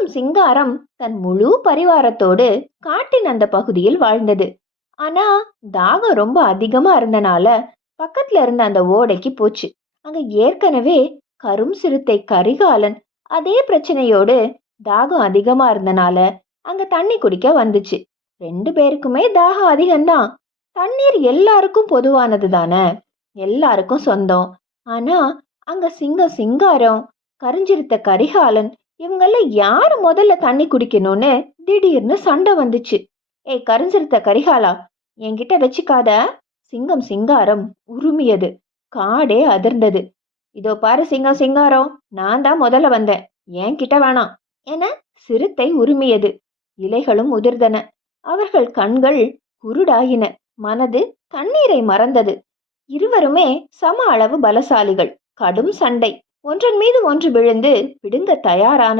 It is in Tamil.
சிங்கம் சிங்காரம் தன் முழு பரிவாரத்தோடு காட்டின் அந்த பகுதியில் வாழ்ந்தது. ஆனா தாகம் ரொம்ப அதிகமா இருந்தனால பக்கத்துல இருந்த அந்த ஓடைக்கு போச்சு. அங்க ஏற்கனவே கரும் சிறுத்தை கரிகாலன் அதே பிரச்சனையோடு தாகம் அதிகமா இருந்தனால அங்க தண்ணி குடிக்க வந்துச்சு. ரெண்டு பேருக்குமே தாகம் அதிகம்தான். தண்ணீர் எல்லாருக்கும் பொதுவானது தானே, எல்லாருக்கும் சொந்தம். ஆனா அங்க சிங்கம் சிங்காரம், கரிஞ்சிருத்த கரிகாலன் இவங்கள யாரு முதல்ல தண்ணி குடிக்கணும்னு திடீர்னு சண்டை வந்துச்சு. ஏய் கரிஞ்சிருத்த கரிகாலா, என்கிட்ட வச்சுக்காத! சிங்கம் சிங்காரம் உருமியது. காடே அதிர்ந்தது. இதோ பாரு சிங்கம் சிங்காரம், நான் தான் முதல்ல வந்தேன், என்கிட்ட வேணாம் என சிறுத்தை உருமியது. இலைகளும் உதிர்ந்தன. அவர்கள் கண்கள் குருடாயின. மனது தண்ணீரை மறந்தது. இருவருமே சம அளவு பலசாலிகள். கடும் சண்டை. ஒன்றன் மீது ஒன்று விழுந்து பிடுங்க தயாரானது.